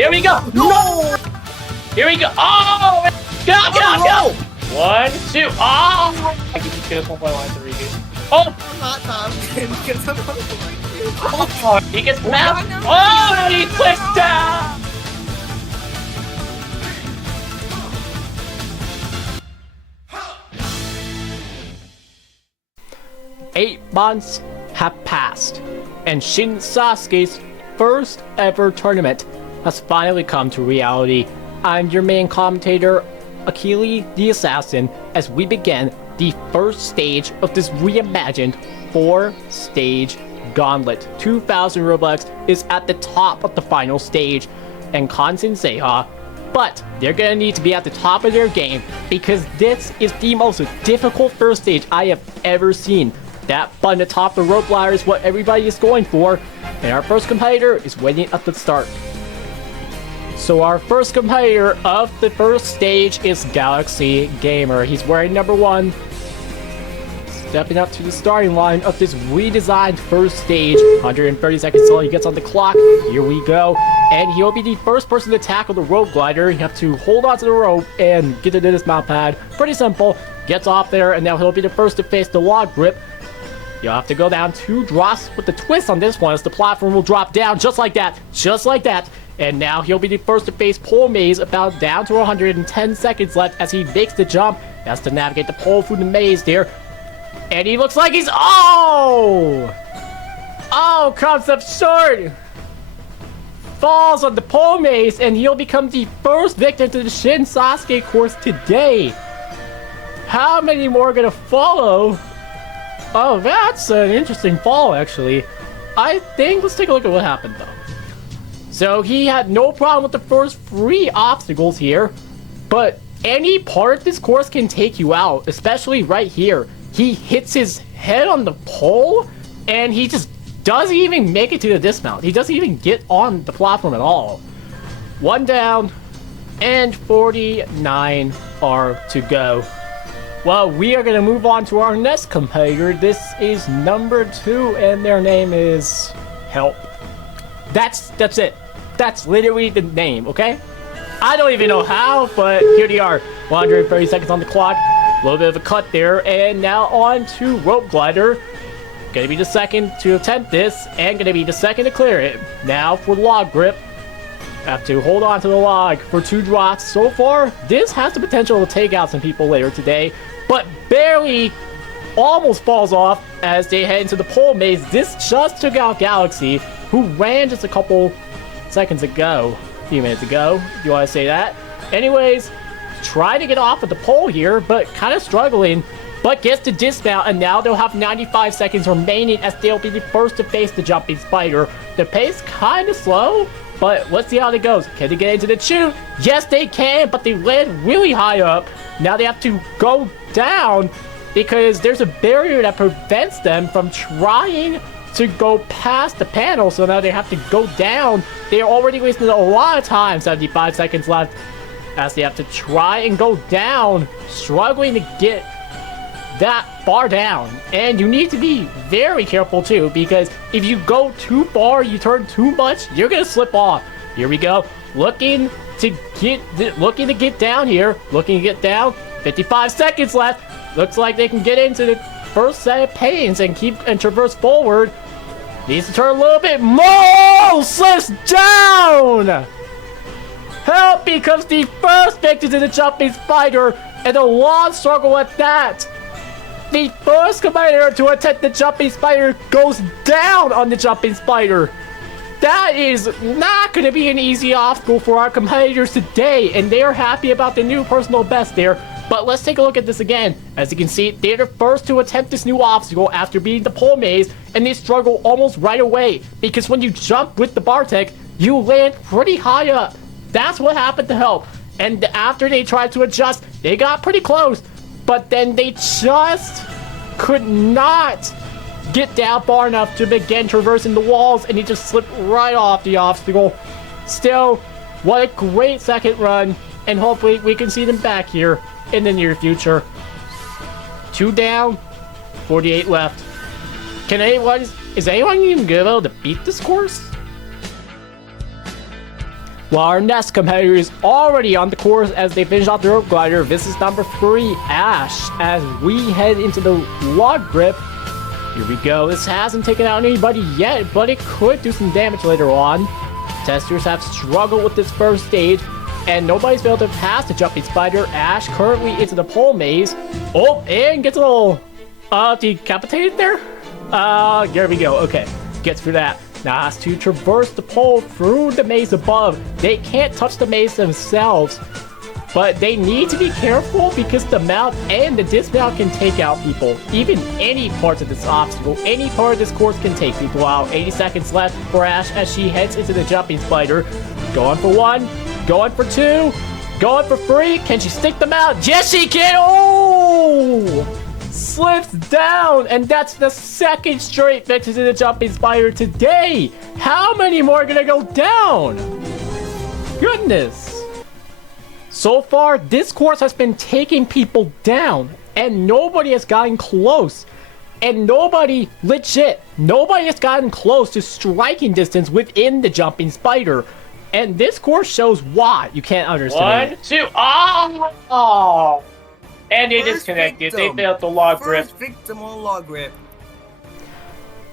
Here we go. No! Here we go. Oh! Get out, get out, get out! 1, 2. Oh! I can just get us 1.13, dude. Oh! Not Tom. Get some Oh! He gets mapped. Oh! He clicks down! 8 months have passed, and Shin SASUKE's first ever tournament has finally come to reality. I'm your main commentator, Akili the Assassin, as we begin the first stage of this reimagined 4-stage gauntlet. 2,000 Robux is at the top of the final stage, and Kansen Seiha, but they're gonna need to be at the top of their game because this is the most difficult first stage I have ever seen. That button atop the rope ladder is what everybody is going for, and our first competitor is waiting at the start. So our first competitor of the first stage is Galaxy Gamer. He's wearing number 1, stepping up to the starting line of this redesigned first stage. 130 seconds till he gets on the clock. Here we go. And he'll be the first person to tackle the rope glider. You have to hold onto the rope and get into this mount pad. Pretty simple. Gets off there, and now he'll be the first to face the log grip. You'll have to go down 2 drops with the twist on this one as the platform will drop down just like that. Just like that. And now he'll be the first to face pole maze, about down to 110 seconds left as he makes the jump. Has to navigate the pole through the maze there. And he looks like he's... Oh! Oh, comes up short! Falls on the pole maze, and he'll become the first victim to the Shin SASUKE course today. How many more are gonna follow? Oh, that's an interesting fall, actually. I think, let's take a look at what happened, though. So, he had no problem with the first 3 obstacles here, but any part of this course can take you out, especially right here. He hits his head on the pole, and he just doesn't even make it to the dismount. He doesn't even get on the platform at all. 1 down, and 49 are to go. Well, we are going to move on to our next competitor. This is number 2, and their name is... Help. That's it. That's literally the name, okay? I don't even know how, but here they are. 130 seconds on the clock. A little bit of a cut there, and now on to rope glider. Gonna be the second to attempt this, and gonna be the second to clear it. Now for log grip. Have to hold on to the log for 2 drops. So far, this has the potential to take out some people later today, but barely almost falls off as they head into the pole maze. This just took out Galaxy, who ran just a couple seconds ago. A few minutes ago, if you want to say that. Anyways, try to get off of the pole here, but kind of struggling. But gets to dismount, and now they'll have 95 seconds remaining as they'll be the first to face the jumping spider. The pace kind of slow, but let's see how it goes. Can they get into the chute? Yes, they can, but they land really high up. Now they have to go down because there's a barrier that prevents them from trying to go past the panel. So now they have to go down. They're already wasting a lot of time. 75 seconds left as they have to try and go down, struggling to get that far down. And you need to be very careful too, because if you go too far, you turn too much, you're gonna slip off. Here we go, looking to get down here, looking to get down. 55 seconds left. Looks like they can get into the first set of panes and traverse forward. Needs to turn a little bit more. Slips down. Help becomes the first victim to the jumping spider, and a long struggle at that. The first competitor to attempt the jumping spider goes down on the jumping spider. That is not going to be an easy obstacle for our competitors today, and they are happy about the new personal best there. But let's take a look at this again. As you can see, they're the first to attempt this new obstacle after beating the pole maze, and they struggle almost right away, because when you jump with the Bartek, you land pretty high up. That's what happened to Help. And after they tried to adjust, they got pretty close, but then they just could not get down far enough to begin traversing the walls, and he just slipped right off the obstacle. Still, what a great second run, and hopefully we can see them back here in the near future. 2 down, 48 left. Is anyone even gonna be able to beat this course? While our next competitor is already on the course as they finish off the rope glider. This is number 3, Ash, as we head into the log grip. Here we go. This hasn't taken out anybody yet, but it could do some damage later on. Testers have struggled with this first stage, and nobody's been able to pass the jumping spider. Ash currently into the pole maze. Oh, and gets a little decapitated there. There we go. Okay, gets through that. Now has to traverse the pole through the maze above. They can't touch the maze themselves, but they need to be careful because the mount and the dismount can take out people. Even any parts of this obstacle, any part of this course can take people out. 80 seconds left for Ash as she heads into the jumping spider. Going for 1, going for 2, going for 3. Can she stick them out? Yes, she can! Oh! Slips down, and that's the second straight victory to the jumping spider today. How many more are gonna go down? Goodness. So far, this course has been taking people down, and nobody has gotten close. And nobody has gotten close to striking distance within the jumping spider. And this course shows why you can't understand. 1, 2, oh! And they disconnected. They failed the log grip. First victim on log grip.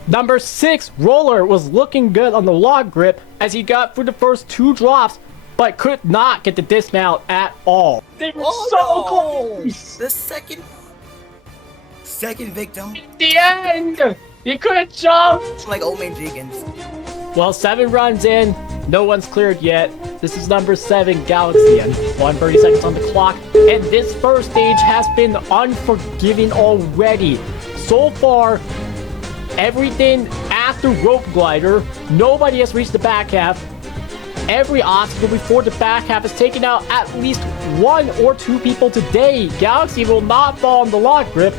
Number 6, Roller, was looking good on the log grip as he got through the first 2 drops, but could not get the dismount at all. They were so close! The second victim. At the end! He couldn't jump! Like old man Jenkins. Well, 7 runs in. No one's cleared yet. This is number 7, Galaxian. 130 seconds on the clock. And this first stage has been unforgiving already. So far, everything after rope glider, nobody has reached the back half. Every obstacle before the back half has taken out at least 1 or 2 people today. Galaxy will not fall on the log grip,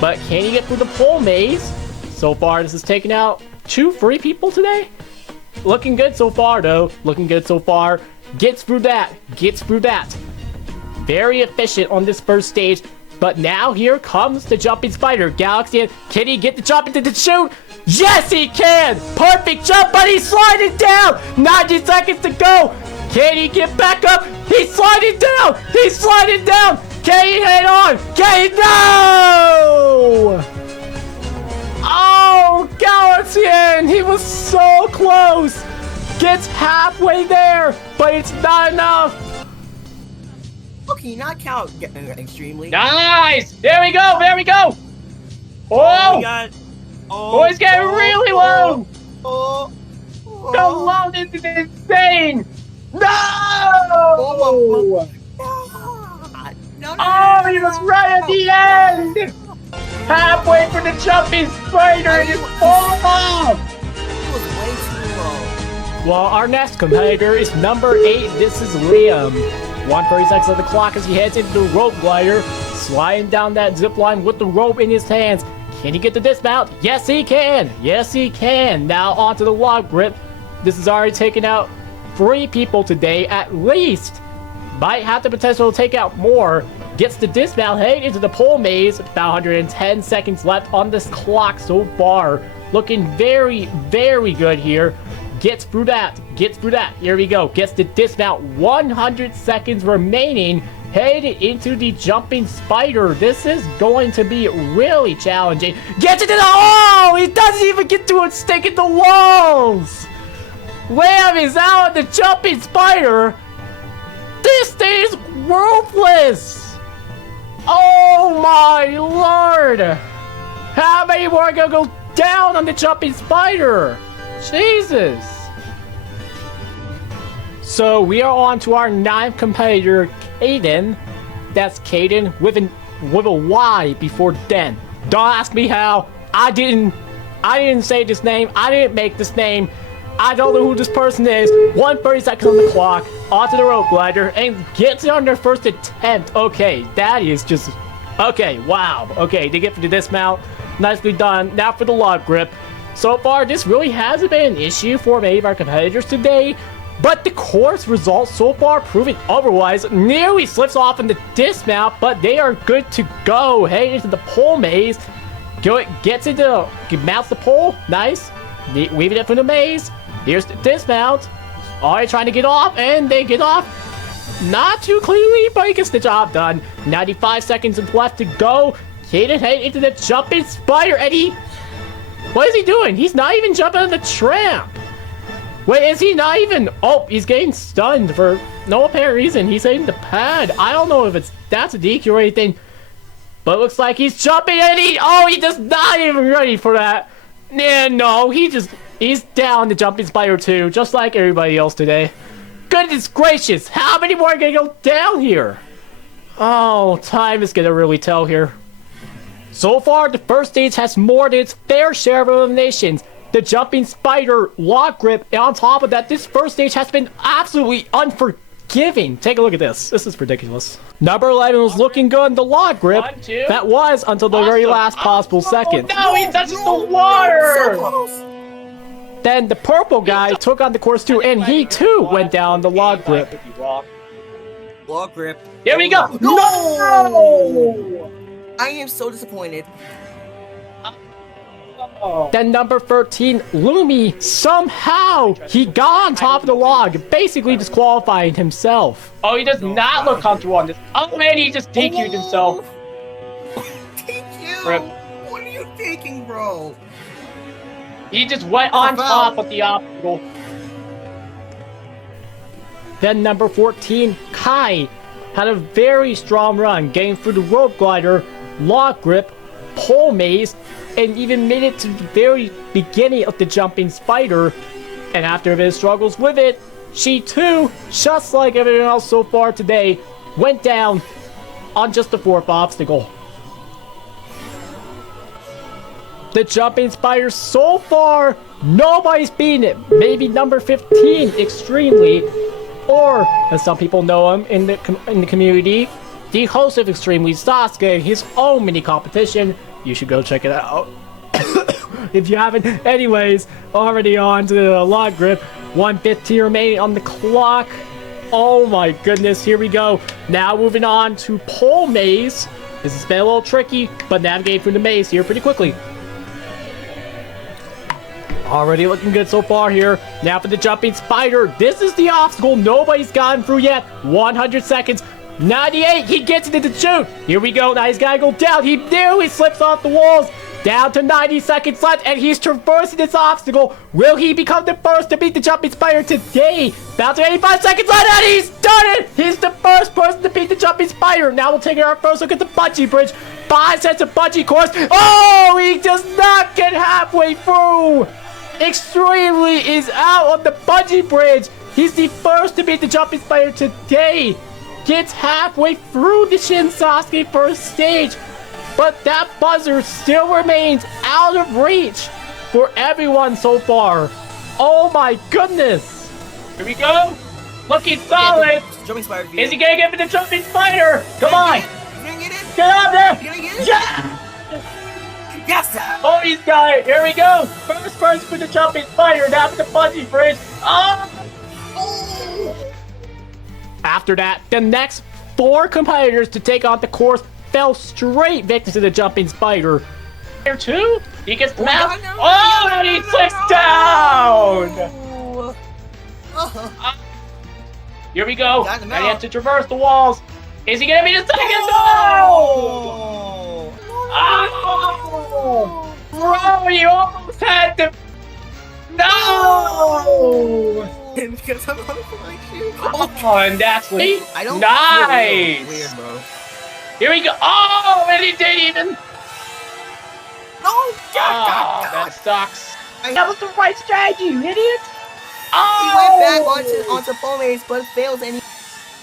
but can he get through the pole maze? So far, this has taken out 2, 3 people today. Looking good so far, though. Looking good so far. Gets through that. Gets through that. Very efficient on this first stage. But now here comes the jumping spider. Galaxian, can he get the jump into the chute? Yes, he can! Perfect jump, but he's sliding down! 90 seconds to go! Can he get back up? He's sliding down! He's sliding down! Can he head on? Can he? No! Oh, Galaxian! He was so close! Gets halfway there, but it's not enough! Okay, not count extremely. Nice! There we go! There we go! Oh! Oh, he's getting really low! The low is insane! No! No! Oh, he was right at the end! Halfway for the jumping spider and it's falling off! It was way too low. Well, our next competitor is number 8. This is Liam. 130 seconds on the clock as he heads into the rope glider, sliding down that zip line with the rope in his hands. Can he get the dismount? Yes, he can! Yes, he can! Now onto the log grip. This has already taken out 3 people today, at least. Might have the potential to take out more. Gets the dismount, heading into the pole maze. About 110 seconds left on this clock so far. Looking very, very good here. Gets through that. Gets through that. Here we go. Gets the dismount. 100 seconds remaining. Headed into the jumping spider. This is going to be really challenging. Gets into the... Oh! He doesn't even get to stick in the walls! Lamb is out of the jumping spider. This thing is worthless! Oh my lord! How many more are gonna go down on the jumping spider? Jesus! So we are on to our 9th competitor, Caden. That's Caden with a Y before Den. Don't ask me how. I didn't say this name. I didn't make this name. I don't know who this person is. 130 seconds on the clock. Onto the rope glider and gets it on their first attempt. Okay, that is just... Okay, wow. Okay, they get for the dismount. Nicely done. Now for the log grip. So far, this really hasn't been an issue for many of our competitors today, but the course results so far proving otherwise. Nearly slips off in the dismount, but they are good to go. Heading into the pole maze. Gets into... Mounts the pole. Nice. Weaving it from the maze. Here's the dismount. Alright, trying to get off, and they get off. Not too cleanly, but he gets the job done. 95 seconds left to go. Caden head into the jumping spider, and what is he doing? He's not even jumping on the tramp. Wait, is he not even? Oh, he's getting stunned for no apparent reason. He's hitting the pad. I don't know if that's a DQ or anything, but it looks like he's jumping, and he's just not even ready for that. Yeah, no, he's down the jumping spider too, just like everybody else today. Goodness gracious, how many more are gonna go down here? Oh, time is gonna really tell here. So far, the first stage has more than its fair share of eliminations. The jumping spider, lock grip, and on top of that, this first stage has been absolutely unforgiving. Take a look at this. This is ridiculous. Number 11 was looking good in the lock grip. That was until the very last possible second. No, he touches the water! Then the purple guy took on the course too, and he too went down the log grip. Log grip. Here we go! No! I am so disappointed. Then number 13, Lumi, somehow he got on top of the log, basically disqualifying himself. Oh, he does not look comfortable on this. Oh man, he just DQ'd himself. DQ? Rip. What are you thinking, bro? He just went on top of the obstacle. Then number 14, Kai, had a very strong run, getting through the rope glider, log grip, pole maze, and even made it to the very beginning of the jumping spider. And after a bit of struggles with it, she too, just like everyone else so far today, went down on just the 4th obstacle. The jumping spider so far, nobody's beaten it. Maybe number 15, Extremely, or as some people know him in the community, the host of Extremely, Sasuke, his own mini competition. You should go check it out if you haven't. Anyways, already on to the log grip. 1:15 remaining on the clock. Oh my goodness, here we go. Now moving on to pole maze. This has been a little tricky, but navigating through the maze here pretty quickly. Already looking good so far here. Now for the jumping spider. This is the obstacle nobody's gotten through yet. 100 seconds. 98, he gets into the chute. Here we go, now he's gotta go down. He knew he slips off the walls. Down to 90 seconds left, and he's traversing this obstacle. Will he become the first to beat the jumping spider today? Down to 85 seconds left, and he's done it! He's the first person to beat the jumping spider. Now we'll take our first look at the bungee bridge. 5 sets of bungee cords. Oh, he does not get halfway through. Extremely is out on the bungee bridge. He's the first to beat the jumping spider today. Gets halfway through the Shin SASUKE first stage, but that buzzer still remains out of reach for everyone so far. Oh my goodness! Here we go! Looking solid! Jumping spider. Is he gonna get me the jumping spider? Come on! You gonna get it? Get out there! You gonna get it? Yeah! Yes, sir! Oh, he's got it! Here we go! First person for the jumping spider, now for the bungee bridge. Oh! After that, the next 4 competitors to take on the course fell straight victim to the jumping spider. Here too? He gets the mouth. no, Oh, no, and he no, slips no. down! Oh. Here we go. Got him Now he out. has to traverse the walls. Is he gonna be the second? No! Oh! Bro, you almost had to. No! Because I'm on the fly shoe. Oh, and that's sweet. I don't Nice. feel weird, bro. Here we go. Oh, and he didn't even. No! Oh, God. that sucks. That was the right strategy, you idiot. He Oh! went back onto foam but fails and he...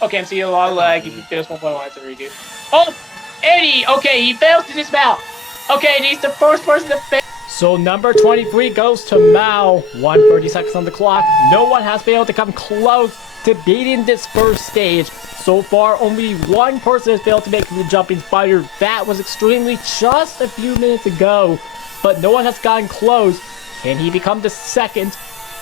Okay, I'm seeing a lot of lag. If he fails 1.1, to redo. Oh, Eddie. Okay, he fails to dismount. Okay, and he's the first person to fail. So number 23 goes to Mao. 1:30 seconds on the clock. No one has been able to come close to beating this first stage. So far, only one person has failed to make the jumping spider. That was Extremely just a few minutes ago. But no one has gotten close. Can he become the second?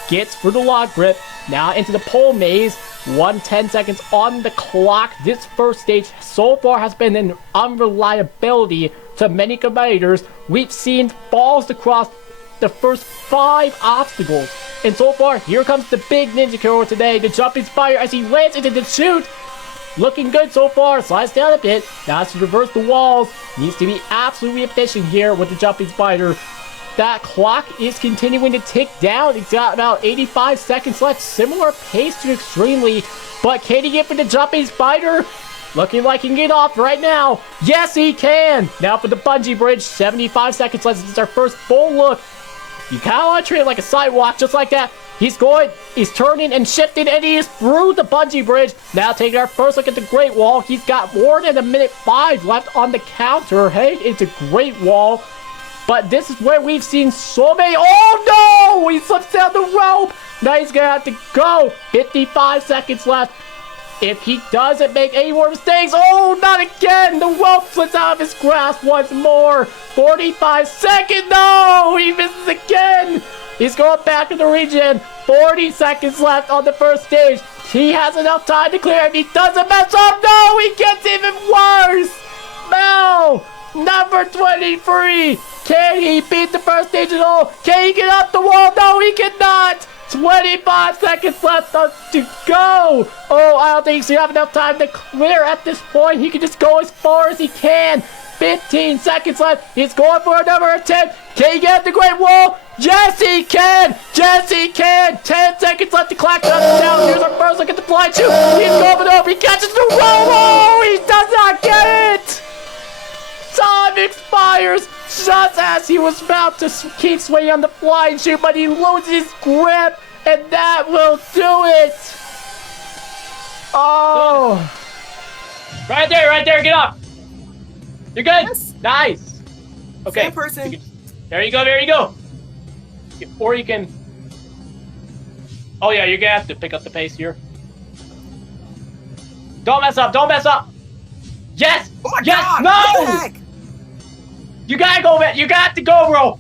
Gets through the log grip. Now into the pole maze. 1:10 seconds on the clock. This first stage so far has been an unreliability to many competitors. We've seen falls across the first 5 obstacles. And so far, here comes the big ninja hero today, the jumping spider, as he lands into the chute. Looking good so far, slides down a bit. Now has to reverse the walls. Needs to be absolutely efficient here with the jumping spider. That clock is continuing to tick down. It's got about 85 seconds left. Similar pace to Extremely. But can he get for the jumping spider? Looking like he can get off right now. Yes, he can. Now for the bungee bridge. 75 seconds left. This is our first full look. You kind of want to treat it like a sidewalk, just like that. He's turning and shifting, and he is through the bungee bridge. Now taking our first look at the Great Wall. He's got more than a minute 5 left on the counter. Hey, it's a Great Wall. But this is where we've seen so many. Oh no! He slips down the rope. Now he's gonna have to go. 55 seconds left. If he doesn't make any more mistakes. Oh, not again! The rope slips out of his grasp once more. 45 seconds. No! He misses again. He's going back to the region. 40 seconds left on the first stage. He has enough time to clear. If he doesn't mess up, no! He gets even worse! Mel! Number 23! Can he beat the first stage at all? Can he get up the wall? No, he cannot! 25 seconds left to go! Oh, I don't think he's gonna have enough time to clear at this point. He can just go as far as he can. 15 seconds left. He's going for a number 10. Can he get the Great Wall? Yes, he can! Yes, he can! 10 seconds left to clock down. Here's our first look at the fly shoot. He's going over. He catches the roll. Oh, he does not get it! Time expires just as he was about to keep swinging on the flying shoot, but he loses his grip, and that will do it. Oh! Right there, get up. You're good. Yes. Nice. Okay. Same person. There you go. Or you can. Oh yeah, you're gonna have to pick up the pace here. Don't mess up. Yes. Oh my yes. God, No. what the heck? You gotta go, man. You got to go, bro.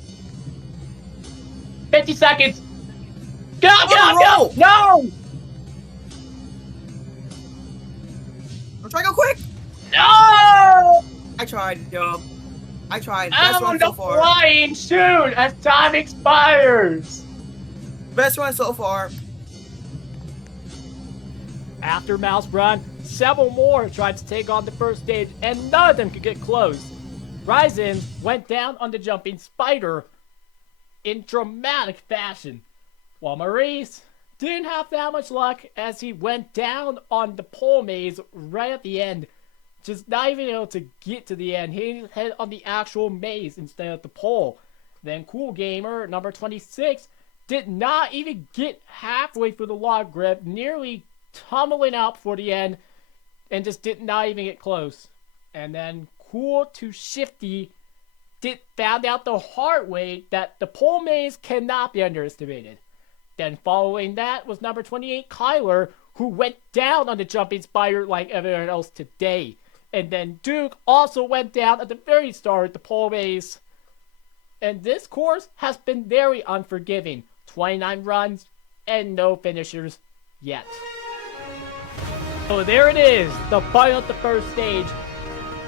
50 seconds. Get up. No. I'm trying to go quick. No. I tried, yo. I tried. I'm Best on run the so far. flying shoot as time expires. Best run so far. After Mouse Run, several more tried to take on the first stage, and none of them could get close. Ryzen went down on the jumping spider in dramatic fashion, while Maurice didn't have that much luck as he went down on the pole maze right at the end, just not even able to get to the end. He hit on the actual maze instead of the pole. Then Cool Gamer, number 26, did not even get halfway through the log grip, nearly tumbling out for the end, and just did not even get close. And then Cool to Shifty found out the hard way that the pole maze cannot be underestimated. Then following that was number 28, Kyler, who went down on the jumping spider like everyone else today. And then Duke also went down at the very start of the pole maze. And this course has been very unforgiving. 29 runs and no finishers yet. So there it is, the final of the first stage.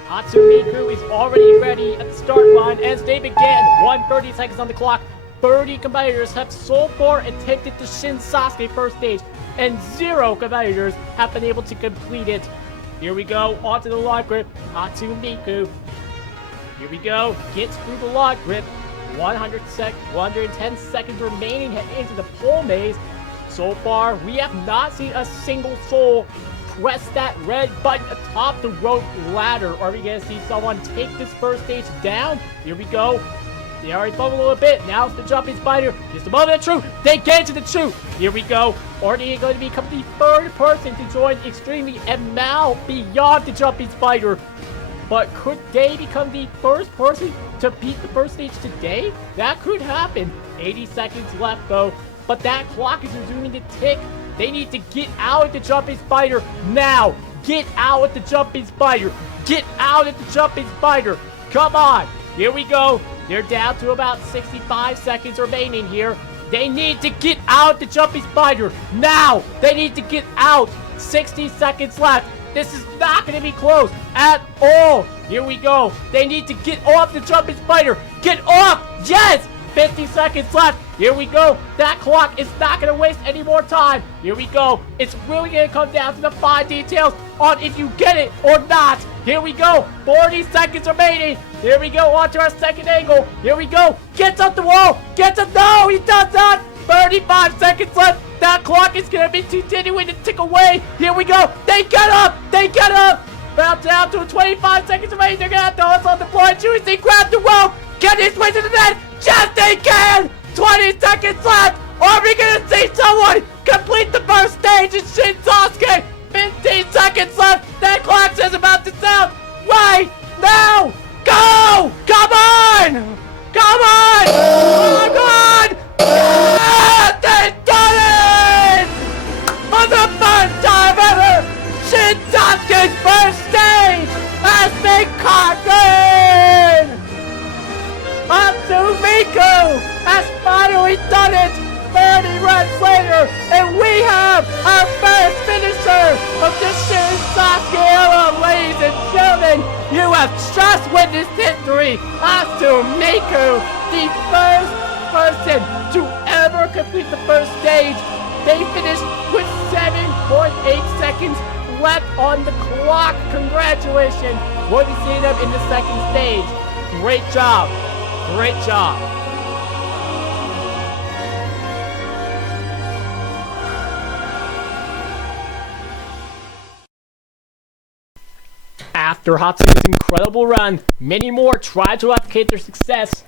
Hatsumiku is already ready at the start line as they begin. 1:30 seconds on the clock. 30 competitors have so far attempted the Shin SASUKE first stage, and 0 competitors have been able to complete it. Here we go, onto the log grip. Hatsumiku. Here we go, gets through the log grip. 110 seconds remaining into the pole maze. So far, we have not seen a single soul press that red button atop the rope ladder. Are we gonna see someone take this first stage down? Here we go. They already fumbled a little bit. Now it's the jumping spider. Just a moment of truth. They get into the truth. Here we go. Are they going to become the third person to join Extremely and now beyond the jumping spider? But could they become the first person to beat the first stage today? That could happen. 80 seconds left though. But that clock is resuming to tick. They need to get out of the jumping spider now. Get out of the jumping spider. Get out of the jumping spider. Come on. Here we go. They're down to about 65 seconds remaining here. They need to get out the jumping spider now. They need to get out. 60 seconds left. This is not going to be close at all. Here we go. They need to get off the jumping spider. Get off. Yes. 50 seconds left. Here we go. That clock is not going to waste any more time. Here we go. It's really going to come down to the fine details on if you get it or not. Here we go. 40 seconds remaining. Here we go. On to our second angle. Here we go. Gets up the wall. Gets up. No, he does not. 35 seconds left. That clock is going to be continuing to tick away. Here we go. They get up. They get up. About down to 25 seconds remaining. They're going to have to hustle on the floor. Choose. They grab the rope. Get his way to the net. Yes, they can. 20 seconds left. Are we going to see someone complete the first stage in Shin SASUKE? 15 seconds left. That clock is about to sound right now. Go. Come on. Come on. Oh, God. Yes, they got it. For the first time ever, Shin SASUKE's first stage has been conquered! Unthinkable has finally done it 30 runs later, and we have our first finisher of the Shin SASUKE era, ladies and gentlemen! You have just witnessed history! Unthinkable, the first person to ever complete the first stage. They finished with 7.8 seconds left on the clock. Congratulations. We'll be seeing them in the second stage. Great job. Great job. After Hatsune's incredible run, many more tried to replicate their success,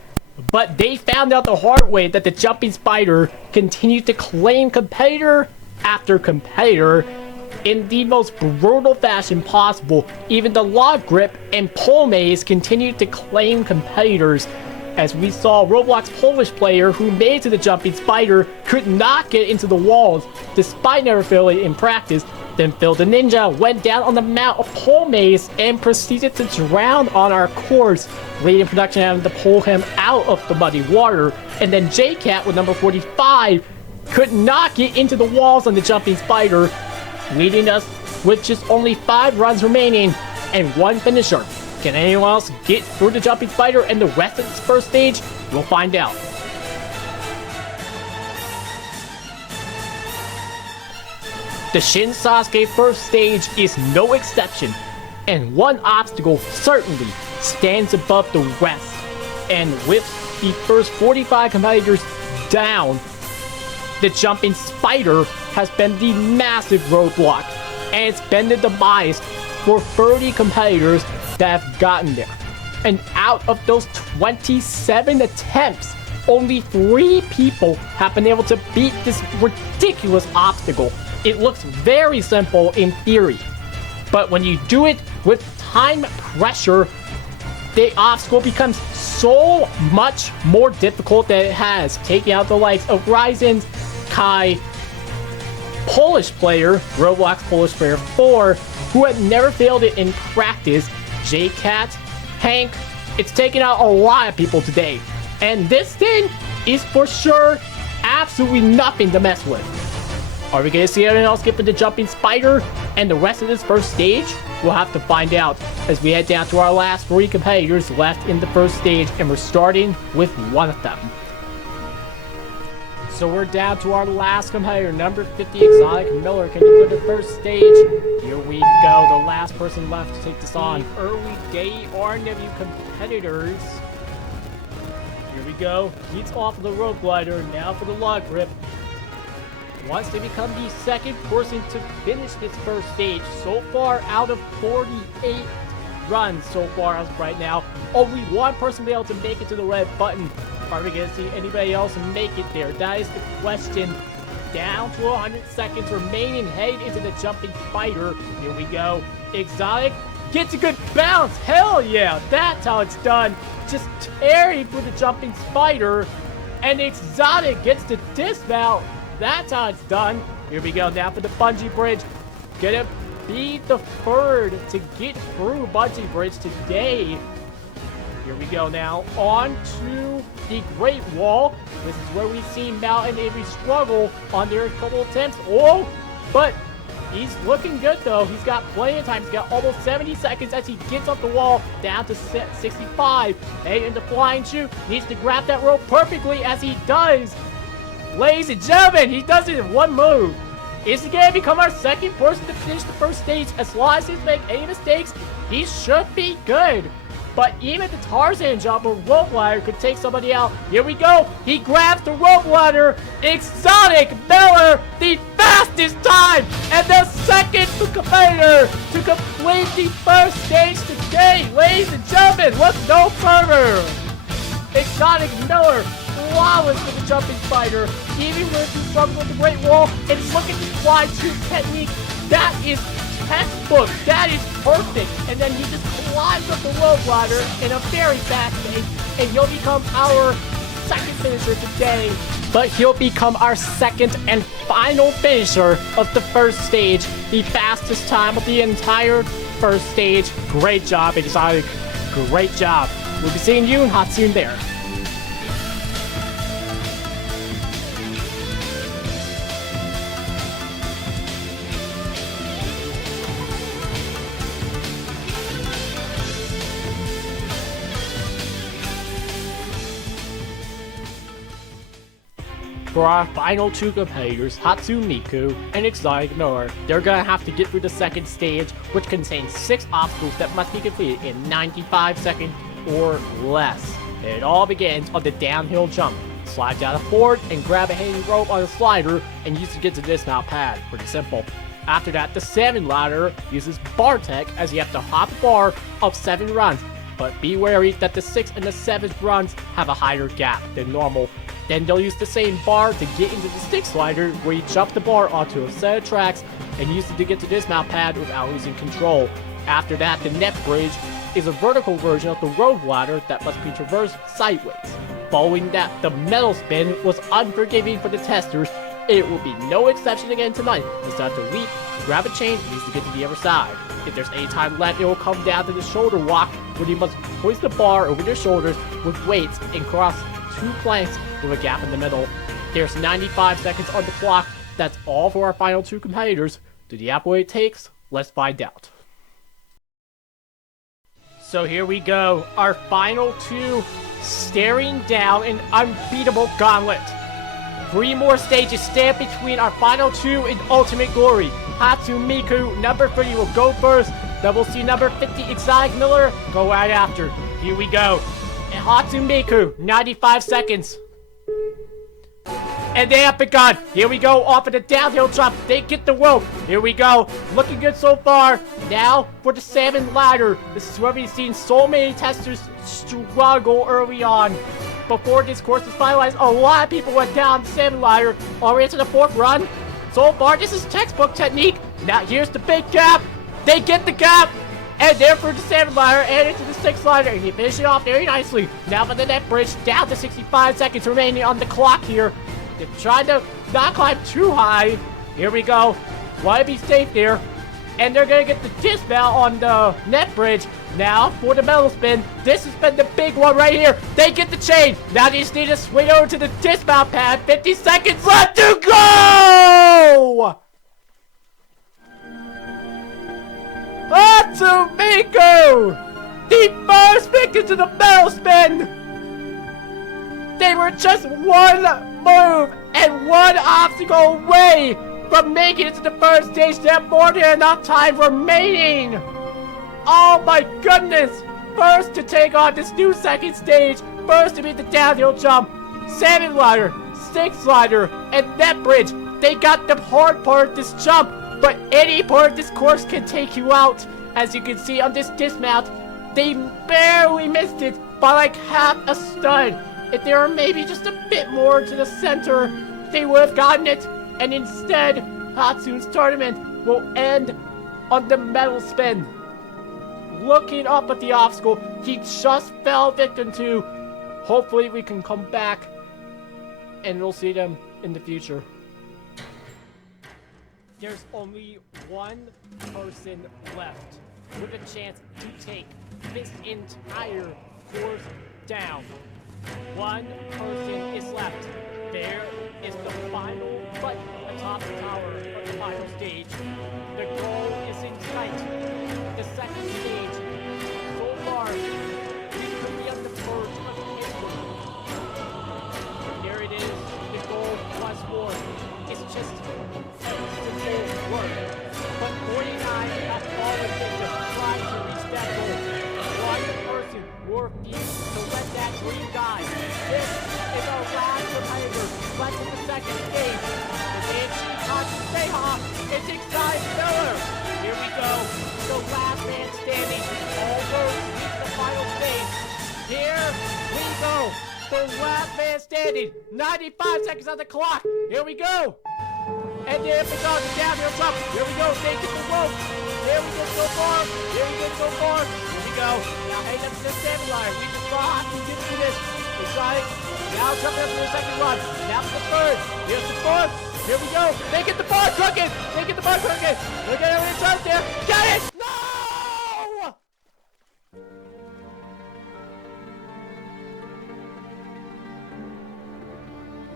but they found out the hard way that the jumping spider continued to claim competitor after competitor in the most brutal fashion possible. Even the log grip and pole maze continued to claim competitors, as we saw Roblox Polish player who made to the jumping spider could not get into the walls despite never failing in practice. Then Phil the Ninja went down on the mount of pole maze and proceeded to drown on our course, leading production having to pull him out of the muddy water. And then J-Cat with number 45 could not get into the walls on the jumping spider, leading us with just only 5 runs remaining and 1 finisher. Can anyone else get through the jumping spider and the rest of this first stage? We'll find out. The Shin SASUKE first stage is no exception, and one obstacle certainly stands above the rest. And with the first 45 competitors down, the jumping spider has been the massive roadblock, and it's been the demise for 30 competitors that have gotten there. And out of those 27 attempts, only 3 people have been able to beat this ridiculous obstacle. It looks very simple in theory, but when you do it with time pressure, the obstacle becomes so much more difficult than it has, taking out the likes of Ryzen's, Kai, Polish player, Roblox Polish player 4, who had never failed it in practice, J-Cat, Hank. It's taken out a lot of people today, and this thing is for sure absolutely nothing to mess with. Are we going to see anyone else get for the jumping spider and the rest of this first stage? We'll have to find out as we head down to our last 3 competitors left in the first stage, and we're starting with one of them. So we're down to our last competitor, number 50, Exotic Miller. Can you go to the first stage? Here we go, the last person left to take this on. Early day RW competitors. Here we go. He's off of the rope glider, now for the log grip. Once they become the second person to finish this first stage, so far out of 48 runs so far as of right now, only 1 person will be able to make it to the red button. Are we going to see anybody else make it there? That is the question. Down to 100 seconds remaining, heading into the jumping spider. Here we go. Exotic gets a good bounce. Hell yeah, that's how it's done. Just tearing through the jumping spider, and Exotic gets to dismount. That's how it's done. Here we go now for the bungee bridge. Gonna be the third to get through bungee bridge today. Here we go now on to the Great Wall. This is where we've seen Mal and Avery struggle on their couple attempts. Oh, but He's looking good, though. He's got plenty of time. He's got almost 70 seconds as he gets up the wall down to 65. Hey, in the flying chute, needs to grab that rope perfectly as he does. Ladies and gentlemen, he does it in one move. Is he going to become our second person to finish the first stage? As long as he doesn't make any mistakes, he should be good. But even the Tarzan jump or rope ladder could take somebody out. Here we go. He grabs the rope ladder. Exotic Miller, the fastest time and the second competitor to complete the first stage today. Ladies and gentlemen, look no further. Exotic Miller, flawless with the jumping spider. Even with the struggle with the Great Wall, and look at the fly tube technique. That is textbook. That is perfect. And then he just climbs up the rope ladder in a very fast pace, and he'll become our second finisher today. But he'll become our second and final finisher of the first stage. The fastest time of the entire first stage. Great job, Exotic. Great job. We'll be seeing you in Hatsune there. For our final two competitors, Hatsune Miku and Exotic Miller, they're gonna have to get through the second stage, which contains 6 obstacles that must be completed in 95 seconds or less. It all begins on the downhill jump. Slide down a board and grab a hanging rope on a slider and use it to get to the dismount pad. Pretty simple. After that, the 7 ladder uses bar tech as you have to hop a bar of 7 runs. But be wary that the 6th and the 7th runs have a higher gap than normal. Then they'll use the same bar to get into the stick slider, where you jump the bar onto a set of tracks and use it to get to the dismount pad without losing control. After that, the net bridge is a vertical version of the road ladder that must be traversed sideways. Following that, the metal spin was unforgiving for the testers. It will be no exception again tonight. It's time to leap, grab a chain, and use to get to the other side. If there's any time left, it will come down to the shoulder walk, where you must hoist the bar over your shoulders with weights and cross 2 planks with a gap in the middle. There's 95 seconds on the clock. That's all for our final 2 competitors. Do you have what it takes? Let's find out. So here we go. Our final 2, staring down an unbeatable gauntlet. 3 more stages stand between our final 2 in ultimate glory. Hatsune Miku, number 30, will go first. Then we'll see number 50, Exotic Miller, go right after. Here we go. And Hatsune Miku, 95 seconds. And they have begun. Here we go, off of the downhill jump. They get the rope. Here we go. Looking good so far. Now for the 7 ladder. This is where we've seen so many testers struggle early on. Before this course is finalized, a lot of people went down the 7 ladder already to the 4th run. So far, this is textbook technique. Now here's the big gap. They get the gap. And there for the 7 ladder and into the 6 ladder. And he finished it off very nicely. Now for the net bridge, down to 65 seconds remaining on the clock here. They're trying to not climb too high. Here we go. Want to be safe there. And they're going to get the dismount on the net bridge. Now for the metal spin. This has been the big one right here. They get the chain. Now they just need to swing over to the dismount pad. 50 seconds left to go! Hatsune Miku! The first victim to the metal spin! They were just one move and one obstacle away from making it to the first stage. They have more than enough time remaining. Oh my goodness! First to take on this new second stage. First to beat the downhill jump. 7 ladder, 6 ladder, and net bridge. They got the hard part of this jump, but any part of this course can take you out. As you can see on this dismount, they barely missed it by like half a stud. If they were maybe just a bit more to the center, they would have gotten it. And instead, Hatsune's tournament will end on the metal spin. Looking up at the obstacle he just fell victim to. Hopefully we can come back and we'll see them in the future. There's only one person left with a chance to take this entire course down. One person is left. There is the final button. top tower of the final stage. The goal is in sight. The second stage. So far, we could be on the verge of hitting. Here it is. The goal once more. It's just simple work. But 49 have fallen victim trying to reach that goal. One person will refuse to let that dream die. This is our last competitor. Left in the second stage. The game to stay off. It's Exotic Miller. Here we go. The last man standing. All roads lead to the final stage. Here we go. The last man standing. 95 seconds on the clock. Here we go. And the it's on the downhill jump. Here we go. Taking the rope. Here we go so far. Here we go so far. Here we go. Now head up to the standing line. We just saw hockey get through this. Exotic. Now jumping up to the second run. Now to the third. Here's the fourth. Here we go. They get the bar crooked. They get the bar crooked. Look at everything up there. Got it. No!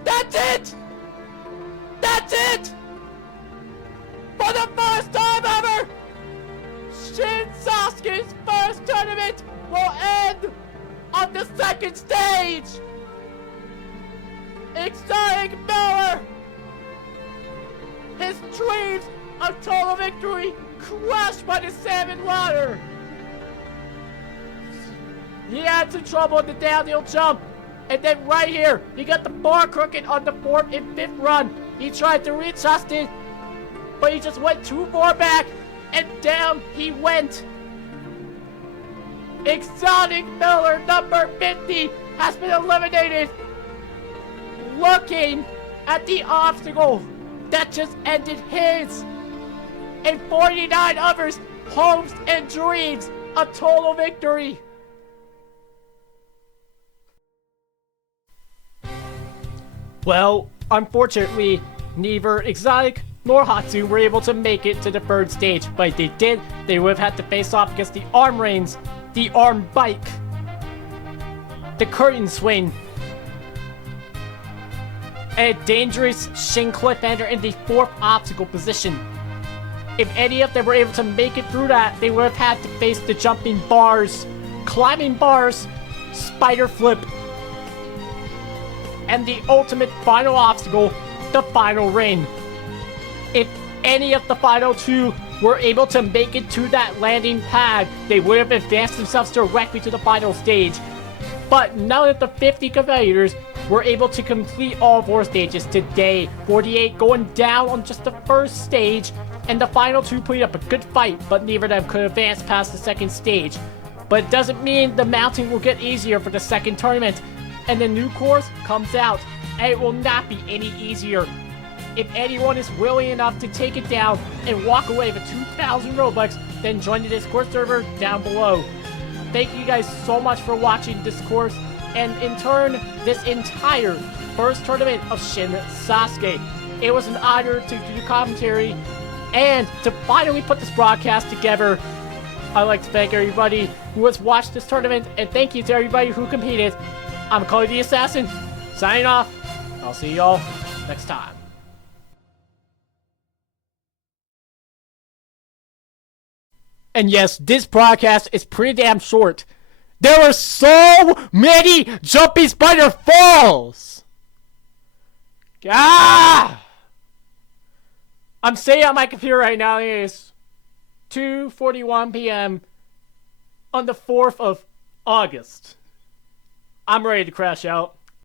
That's it. That's it. For the first time ever, Shin SASUKE's first tournament will end on the second stage. Exotic Miller. His dreams of total victory crushed by the salmon water. He had some trouble in the downhill jump. And then right here, he got the bar crooked on the fourth and fifth run. He tried to readjust it, but he just went too far back, and down he went. Exotic Miller, number 50, has been eliminated. Looking at the obstacle that just ended his and 49 others' hopes and dreams of total victory. Well, unfortunately, neither Exotic nor Hatsu were able to make it to the third stage, but if they did, they would have had to face off against the arm reins, the arm bike, the curtain swing, a dangerous Shin cliffhanger in the fourth obstacle position. If any of them were able to make it through that, they would have had to face the jumping bars, climbing bars, spider flip, and the ultimate final obstacle, the final ring. If any of the final two were able to make it to that landing pad, they would have advanced themselves directly to the final stage. But none of the 50 competitors were able to complete all 4 stages today. 48 going down on just the first stage, and the final two putting up a good fight, but neither of them could advance past the second stage. But it doesn't mean the mountain will get easier for the second tournament. And the new course comes out, and it will not be any easier. If anyone is willing enough to take it down and walk away with 2,000 Robux, then join the Discord server down below. Thank you guys so much for watching this course, and in turn, this entire first tournament of Shin SASUKE. It was an honor to do commentary, and to finally put this broadcast together. I'd like to thank everybody who has watched this tournament, and thank you to everybody who competed. I'm Cody the Assassin, signing off. I'll see y'all next time. And yes, this broadcast is pretty damn short. There were so many jumpy spider falls! Ah! I'm sitting on my computer right now. It is 2:41 p.m. on the 4th of August. I'm ready to crash out.